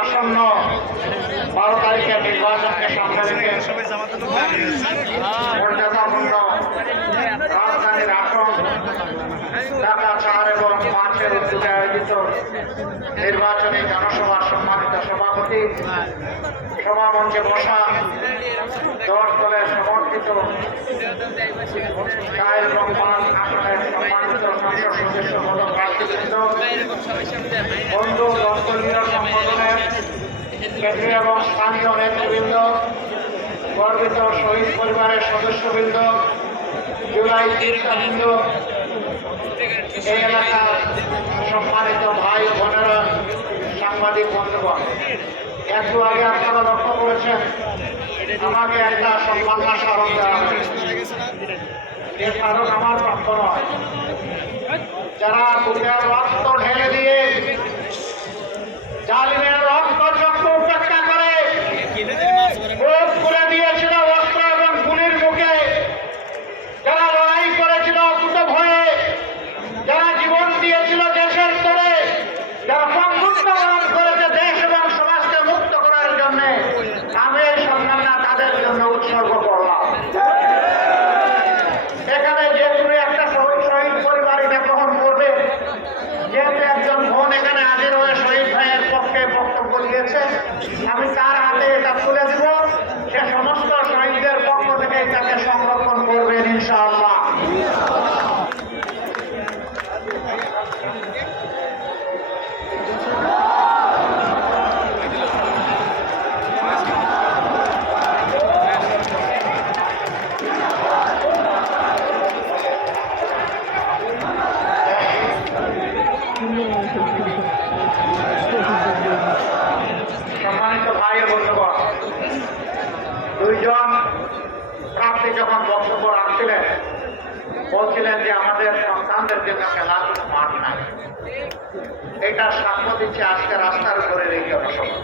আসন্ন 12 তারিখের নির্বাচনকে সামনে রেখে মর্যাদাপূর্ণ রাজধানীর আসন ঢাকা 4 এবং 5-এর উদ্যোগে আয়োজিত নির্বাচনী জনসভার সম্মানিত সভাপতি, সভামঞ্চে বসা 10 দলের সমর্থিত 4 এবং 5 আসনের সম্মানিত সংসদ সদস্য পদপ্রার্থীবৃন্দ, বন্ধু দলদলীয় সংগঠনের কেন্দ্রীয় এবং স্থানীয় নেতৃবৃন্দ, গর্বিত শহীদ পরিবারের সদস্যবৃন্দ, জুলাই তীর্থবৃন্দ, এই এলাকার সম্মানিত ভাই ও বোনেরা, সাংবাদিক বন্ধুগণ, একটু আগে আপনারা লক্ষ্য করেছেন আমাকে একটা সম্মাননা স্মারক দেওয়া হয়েছে। এর কারণ আমার প্রাপ্য নয়। যারা বুকের রক্ত ঢেলে দিয়ে জালিমের রক্ত চক্ষু উপেক্ষা করে বুক খুলে দিয়েছিল অস্ত্র এবং গুলির মুখে, যারা লড়াই করেছিল অকুত ভয়ে, যারা জীবন দিয়েছিল দেশের তরে, যারা সংযুক্ত পালন করেছে দেশ এবং সমাজকে মুক্ত করার জন্য, আমি এই সম্মাননা তাদের জন্য উৎসর্গ করলাম। এখানে যে কোনো একটা শহীদ পরিবার এটা গ্রহণ করবে, যেহেতু একজন বোন এখানে হাজির হয়ে শহীদ ভাইয়ের পক্ষে বক্তব্য দিয়েছে, আমি তার হাতে এটা তুলে দিব। সে সমস্ত শহীদদের পক্ষ থেকে এটাকে সংরক্ষণ করবেন ইনশাআল্লাহ। সম্মানিত ভাই ও বন্ধুগণ, দুইজন প্রার্থী যখন বক্তব্য রাখছিলেন বলছিলেন যে আমাদের সন্তানদের জন্য খেলার কোনো মাঠ নাই। এটা সাক্ষ্য দিচ্ছে আজকে রাস্তার উপরে এই জনসভা।